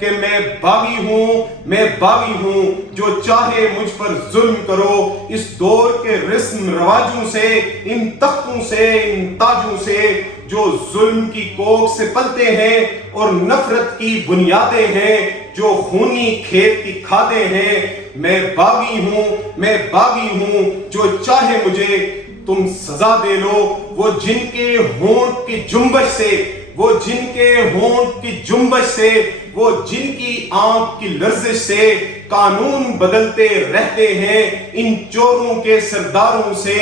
کہ میں باغی ہوں جو چاہے مجھ پر ظلم کرو. اس دور کے رسم رواجوں سے، ان تختوں سے، ان تاجوں سے جو ظلم کی کوکھ سے پلتے ہیں اور نفرت کی بنیادیں ہیں، جو خونی کھیت کی کھادیں ہیں، میں باغی ہوں جو چاہے مجھے تم سزا دے لو. وہ جن کے ہونٹ کی جنبش سے، وہ جن کے ہونٹ کی جنبش سے، وہ جن کی آنکھ کی لرزش سے قانون بدلتے رہتے ہیں، ان چوروں کے سرداروں سے،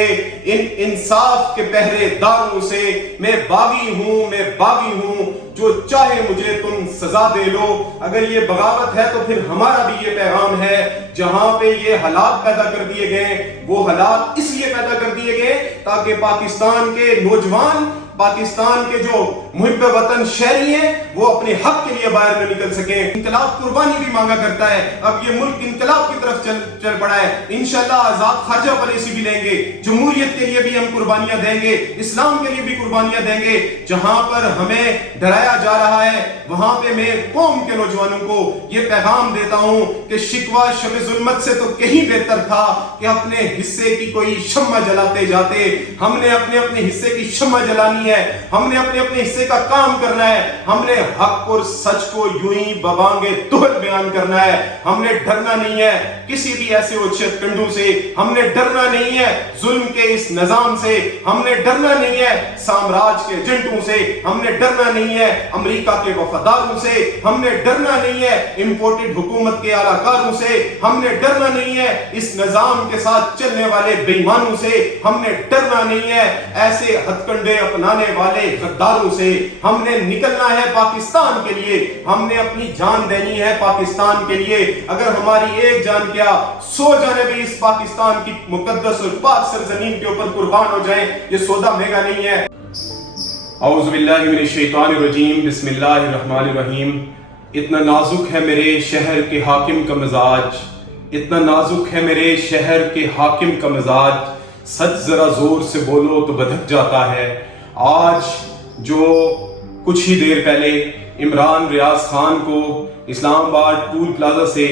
ان انصاف کے پہرے داروں سے. میں باغی ہوں جو چاہے مجھے تم سزا دے لو. اگر یہ بغاوت ہے تو پھر ہمارا بھی یہ پیغام ہے. جہاں پہ یہ حالات پیدا کر دیے گئے، وہ حالات اس لیے پیدا کر دیے گئے تاکہ پاکستان کے نوجوان، پاکستان کے جو محب وطن شہری ہیں، وہ اپنے حق کے لیے باہر نہ نکل سکیں. انقلاب قربانی بھی مانگا کرتا ہے. اب یہ ملک انقلاب کی طرف چل پڑا ہے. انشاءاللہ آزاد خارجہ پالیسی بھی لیں گے، جمہوریت کے لیے بھی ہم قربانیاں دیں گے، اسلام کے لیے بھی قربانیاں دیں گے. جہاں پر ہمیں ڈرایا جا رہا ہے، وہاں پہ میں قوم کے نوجوانوں کو یہ پیغام دیتا ہوں کہ شکوہ شب ظلمت سے تو کہیں بہتر تھا کہ اپنے حصے کی کوئی شمع جلاتے جاتے. ہم نے اپنے حصے کی شمع جلانی ہے، ہم نے اپنے حصے کا کام کرنا ہے. ہم نے حق اور سچ کو یوں ہی ببانگے دہل بیان کرنا ہے. ہم نے ڈرنا نہیں ہے کسی بھی ایسے اچھت کنڈوں سے، ہم نے ڈرنا نہیں ہے ظلم کے اس نظام سے، ہم نے ڈرنا نہیں ہے سامراج کے ایجنٹوں سے، ہم نے ڈرنا نہیں ہے امریکہ کے وفاداروں سے، ہم نے ڈرنا نہیں ہے امپورٹڈ حکومت کے اعلی کاروں سے، ہم نے ڈرنا نہیں ہے اس نظام کے ساتھ چلنے والے بے ایمانوں سے، ہم نے ڈرنا نہیں ہے ایسے ہتھ کنڈے اپنانے والے غداروں سے. ہم نے نکلنا ہے پاکستان کے لیے، ہم نے اپنی جان دینی ہے پاکستان کے لیے. اگر ہماری ایک جان کیا 100 جانیں بھی اس پاکستان کی مقدس اور پاک سرزمین کے اوپر قربان ہو جائیں، یہ سودا مہنگا نہیں ہے. اعوذ باللہ من الشیطان الرجیم، بسم اللہ الرحمن الرحیم. اتنا نازک ہے میرے شہر کے حاکم کا مزاج، اتنا نازک ہے میرے شہر کے حاکم کا مزاج، سچ ذرا زور سے بولو تو بدک جاتا ہے. آج جو کچھ ہی دیر پہلے عمران ریاض خان کو اسلام آباد ٹول پلازا سے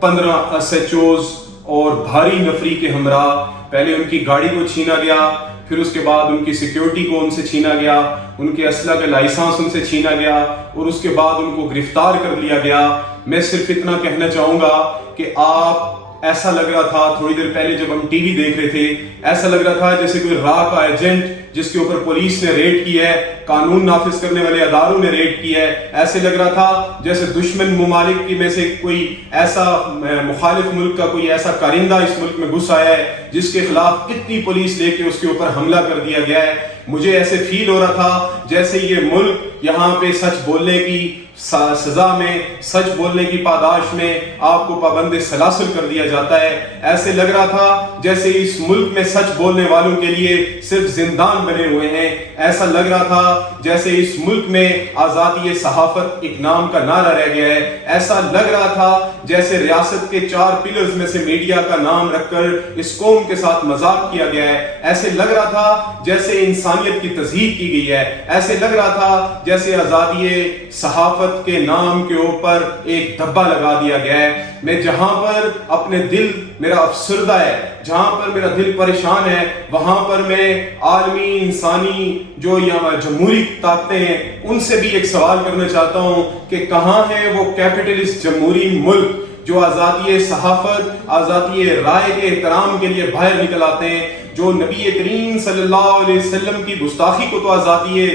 15 SHOs اور بھاری نفری کے ہمراہ پہلے ان کی گاڑی کو چھینا گیا، پھر اس کے بعد ان کی سیکیورٹی کو ان سے چھینا گیا، ان کے اسلحہ کا لائسنس ان سے چھینا گیا، اور اس کے بعد ان کو گرفتار کر لیا گیا. میں صرف اتنا کہنا چاہوں گا کہ آپ، ایسا لگ رہا تھا تھوڑی دیر پہلے جب ہم ٹی وی دیکھ رہے تھے، ایسا لگ رہا تھا جیسے کوئی راہ کا ایجنٹ جس کے اوپر پولیس نے ریڈ کی ہے، قانون نافذ کرنے والے اداروں نے ریڈ کی ہے. ایسے لگ رہا تھا جیسے دشمن ممالک کی میں سے کوئی ایسا مخالف ملک کا کوئی ایسا کارندہ اس ملک میں گھس آیا ہے جس کے خلاف اتنی پولیس لے کے اس کے اوپر حملہ کر دیا گیا ہے. مجھے ایسے فیل ہو رہا تھا جیسے یہ ملک یہاں پہ سچ بولنے کی سزا میں، سچ بولنے کی پاداش میں آپ کو پابند سلاسل کر دیا جاتا ہے. ایسے لگ رہا تھا جیسے اس ملک میں سچ بولنے والوں کے لیے صرف زندان بنے ہوئے ہیں. ایسا لگ رہا تھا جیسے اس ملک میں آزادی صحافت ایک نام کا نعرہ رہ گیا ہے. ایسا لگ رہا تھا جیسے ریاست کے 4 پلرز میں سے میڈیا کا نام رکھ کر اس قوم کے ساتھ مذاق کیا گیا ہے. ایسے لگ رہا تھا جیسے انسانیت کی تضحیک کی گئی ہے. ایسے لگ رہا تھا جیسے آزادی صحافت کے نام کے اوپر ایک دھبا لگا دیا گیا ہے. میں جہاں پر اپنے دل میرا افسردہ ہے، جہاں پر میرا دل پریشان ہے، وہاں پر میں عالمی انسانی جو یہاں جمہوری طاقتیں ہیں ان سے بھی ایک سوال کرنا چاہتا ہوں کہ کہاں ہے وہ کیپٹلسٹ جمہوری ملک جو آزادی صحافت، آزادی رائے کے احترام کے لیے باہر نکل آتے ہیں، جو نبی کریم صلی اللہ علیہ وسلم کی گستاخی کو تو آزادی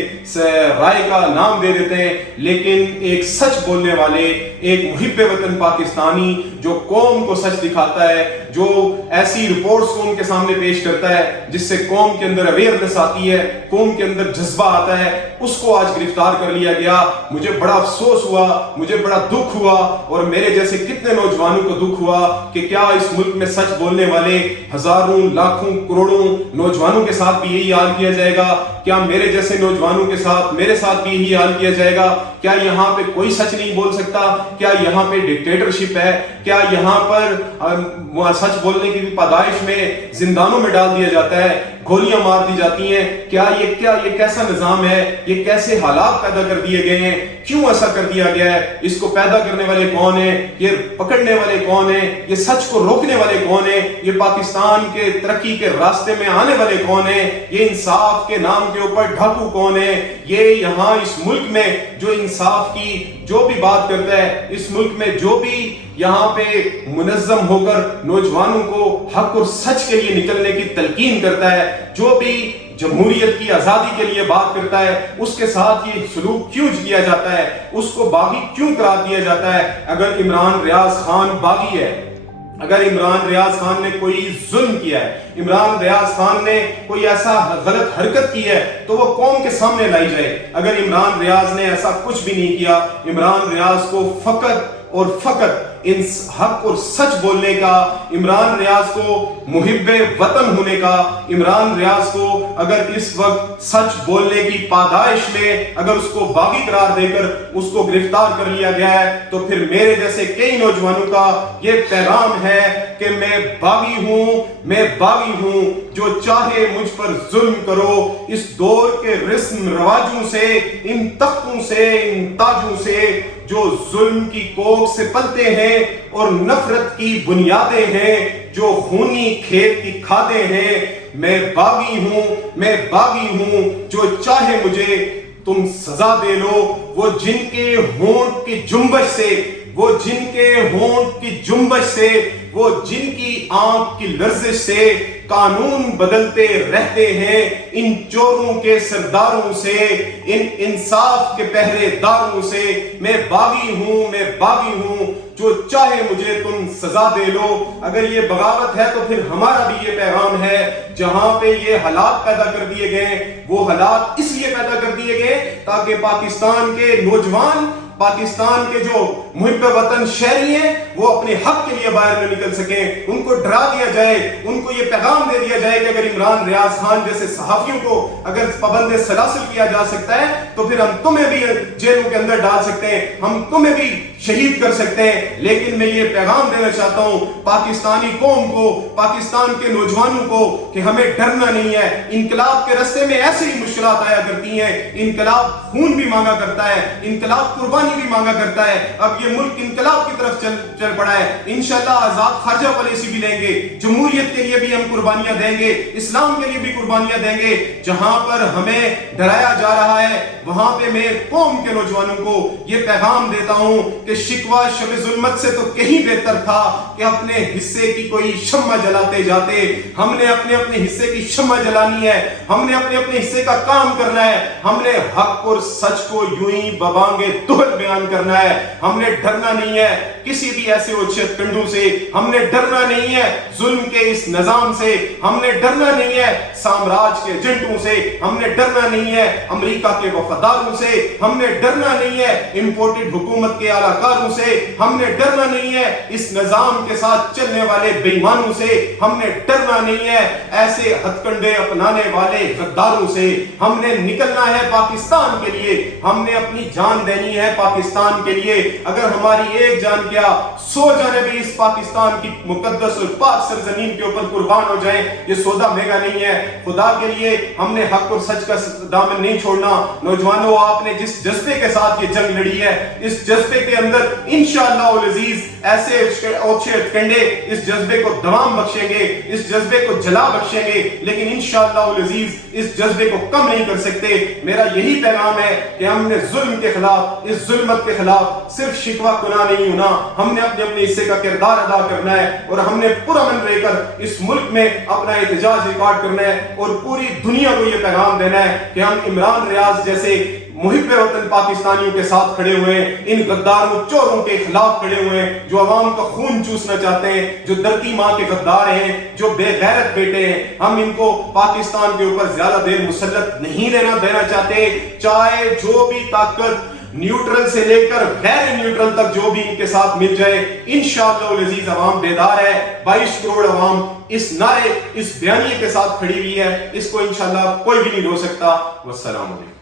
رائے کا نام دے دیتے ہیں، لیکن ایک سچ بولنے والے، ایک محب وطن پاکستانی جو قوم کو سچ دکھاتا ہے، جو ایسی رپورٹس کو ان کے سامنے پیش کرتا ہے جس سے قوم کے اندر اویئرنس آتی ہے، قوم کے اندر جذبہ آتا ہے، اس کو آج گرفتار کر لیا گیا. مجھے بڑا افسوس ہوا، مجھے بڑا دکھ ہوا، اور میرے جیسے کتنے نوجوانوں کو دکھ ہوا کہ کیا اس ملک میں سچ بولنے والے ہزاروں، لاکھوں، کروڑوں نوجوانوں کے ساتھ بھی یہی حال کیا جائے گا؟ کیا میرے جیسے نوجوانوں کے ساتھ، میرے ساتھ بھی یہی حال کیا جائے گا؟ کیا یہاں پہ کوئی سچ نہیں بول سکتا؟ کیا یہاں پہ ڈکٹیٹرشپ ہے؟ کیا یہاں پر سچ بولنے کی بھی پاداش میں زندانوں میں ڈال دیا جاتا ہے؟ گولیاں مار دی جاتی ہیں. کیا یہ کیسا نظام ہے؟ یہ کیسے حالات پیدا کر دیے گئے ہیں؟ کیوں ایسا کر دیا گیا ہے؟ اس کو پیدا کرنے والے کون ہیں؟ یہ پکڑنے والے کون ہیں؟ یہ سچ کو روکنے والے کون ہیں؟ یہ پاکستان کے ترقی کے راستے میں آنے والے کون ہیں؟ یہ انصاف کے نام کے اوپر ڈھاکو کون ہیں؟ یہ یہاں اس ملک میں جو انصاف کی جو بھی بات کرتا ہے، اس ملک میں جو بھی یہاں پہ منظم ہو کر نوجوانوں کو حق اور سچ کے لیے نکلنے کی تلقین کرتا ہے، جو بھی جمہوریت کی آزادی کے لیے بات کرتا ہے، اس کے ساتھ یہ سلوک کیوں کیا جاتا ہے؟ اس کو باغی کیوں قرار دیا جاتا ہے؟ اگر عمران ریاض خان باغی ہے، اگر عمران ریاض خان نے کوئی ظلم کیا ہے، عمران ریاض خان نے کوئی ایسا غلط حرکت کی ہے، تو وہ قوم کے سامنے لائی جائے. اگر عمران ریاض نے ایسا کچھ بھی نہیں کیا، عمران ریاض کو فقط اور فقط حق اور سچ بولنے کا، عمران ریاض کو محب وطن ہونے کا، عمران ریاض کو اگر اس وقت سچ بولنے کی پادائش میں اگر اس کو باغی قرار دے کر اس کو گرفتار کر لیا گیا ہے، تو پھر میرے جیسے کئی نوجوانوں کا یہ پیغام ہے کہ میں باغی ہوں، جو چاہے مجھ پر ظلم کرو. اس دور کے رسم رواجوں سے، ان تختوں سے، ان تاجوں سے جو ظلم کی کوکھ سے پلتے ہیں اور نفرت کی بنیادیں ہیں، جو خونی کھیت کی کھادیں ہیں، میں باغی ہوں، جو چاہے مجھے تم سزا دے لو. وہ جن کے ہونٹ کی جنبش سے، وہ جن کے ہونٹ کی جنبش سے، وہ جن کی آنکھ کی لرزش سے قانون بدلتے رہتے ہیں، ان چوروں کے سرداروں سے، ان انصاف کے پہرے داروں سے، میں باغی ہوں، جو چاہے مجھے تم سزا دے لو. اگر یہ بغاوت ہے تو پھر ہمارا بھی یہ پیغام ہے. جہاں پہ یہ حالات پیدا کر دیے گئے، وہ حالات اس لیے پیدا کر دیے گئے تاکہ پاکستان کے نوجوان، پاکستان کے جو محب وطن شہری ہیں، وہ اپنے حق کے لیے باہر نہ نکل سکیں. ان کو ڈرا دیا جائے، ان کو یہ پیغام دے دیا جائے کہ اگر عمران ریاض خان جیسے صحافیوں کو اگر پابند سلاسل کیا جا سکتا ہے، تو پھر ہم تمہیں بھی جیلوں کے اندر ڈال سکتے ہیں، ہم تمہیں بھی شہید کر سکتے ہیں. لیکن میں یہ پیغام دینا چاہتا ہوں پاکستانی قوم کو، پاکستان کے نوجوانوں کو، کہ ہمیں ڈرنا نہیں ہے. انقلاب کے راستے میں ایسے ہی مشکلات آیا کرتی ہیں، انقلاب خون بھی مانگا کرتا ہے، انقلاب قربانی بھی مانگا کرتا ہے. اب یہ ملک انقلاب کی طرف چل پڑا ہے. انشاءاللہ آزاد خارجہ پالیسی بھی لیں گے، جمہوریت کے لیے بھی ہم قربانیاں دیں گے، اسلام کے لیے بھی قربانیاں دیں گے. جہاں پر ہمیں ڈرایا جا رہا ہے، وہاں پہ میں قوم کے نوجوانوں کو یہ پیغام دیتا ہوں کہ شکوہ شب ظلمت سے تو کہیں بہتر تھا کہ اپنے حصے کی کوئی شمع جلاتے جاتے. ہم نے اپنے حصے کی شمع جلانی ہے، ہم نے اپنے حصے کا کام کرنا ہے. ہم نے حق اور سچ کو یوں ہی ببانگے دہل بیان کرنا ہے. ہم نے ڈرنا نہیں ہے کسی بھی ایسے اوچھت کنڈوں سے، ہم نے ڈرنا نہیں ہے ظلم کے اس نظام سے، ہم نے ڈرنا نہیں ہے سامراج کے ایجنٹوں سے، ہم نے ڈرنا نہیں ہے امریکہ کے وفاداروں سے، ہم نے ڈرنا نہیں ہے امپورٹڈ حکومت کے اعلی کاروں سے، ہم نے ڈرنا نہیں ہے اس نظام کے ساتھ چلنے والے بے ایمانوں سے، ہم نے ڈرنا نہیں ہے ایسے ہتھ کنڈے اپنانے والے غداروں سے. ہم نے نکلنا ہے پاکستان کے لیے، ہم نے اپنی جان دینی ہے پاکستان کے لیے. اگر ہماری ایک جان کیا 100 جانیں بھی اس پاکستان کی مقدس اور پاک سرزمین کے اوپر قربان ہو جائیں، یہ سودا مہنگا نہیں ہے. خدا کے لیے ہم نے حق اور سچ کا دامن نہیں چھوڑنا. نوجوانوں، آپ نے جس جذبے کے ساتھ یہ جنگ لڑی ہے، اس جذبے کے اندر انشاءاللہ العزیز ایسے اوچھے کنڈے اس جذبے کو دوام بخشیں گے، اس جذبے کو جلا بخشیں گے، لیکن انشاءاللہ العزیز اس جذبے کو کم نہیں کر سکتے. میرا یہی پیغام ہے کہ ہم نے ظلم کے خلاف، اس ظلمت کے خلاف صرف شکوہ گناہ نہیں ہونا، ہم نے اپنے حصے کا کردار ادا کرنا ہے، اور ہم نے پرامن رہ کر اس ملک میں اپنا احتجاج ریکارڈ کرنا ہے، اور پوری دنیا کو یہ پیغام دینا ہے کہ ہم عمران ریاض جیسے محب وطن پاکستانیوں کے ساتھ کھڑے ہوئے ہیں، ان غداروں چوروں کے خلاف کھڑے ہوئے ہیں جو عوام کا خون چوسنا چاہتے ہیں، جو دھرتی ماں کے غدار ہیں، جو بے غیرت بیٹے ہیں. ہم ان کو پاکستان کے اوپر زیادہ دیر مسلط نہیں دینا چاہتے. چاہے جو بھی طاقت نیوٹرل سے لے کر غیر نیوٹرل تک جو بھی ان کے ساتھ مل جائے، انشاءاللہ العزیز عوام بیدار ہے. 22 کروڑ عوام اس نعرے، اس بیانیے کے ساتھ کھڑی ہوئی ہے. اس کو انشاءاللہ کوئی بھی نہیں رو سکتا. والسلام علیکم.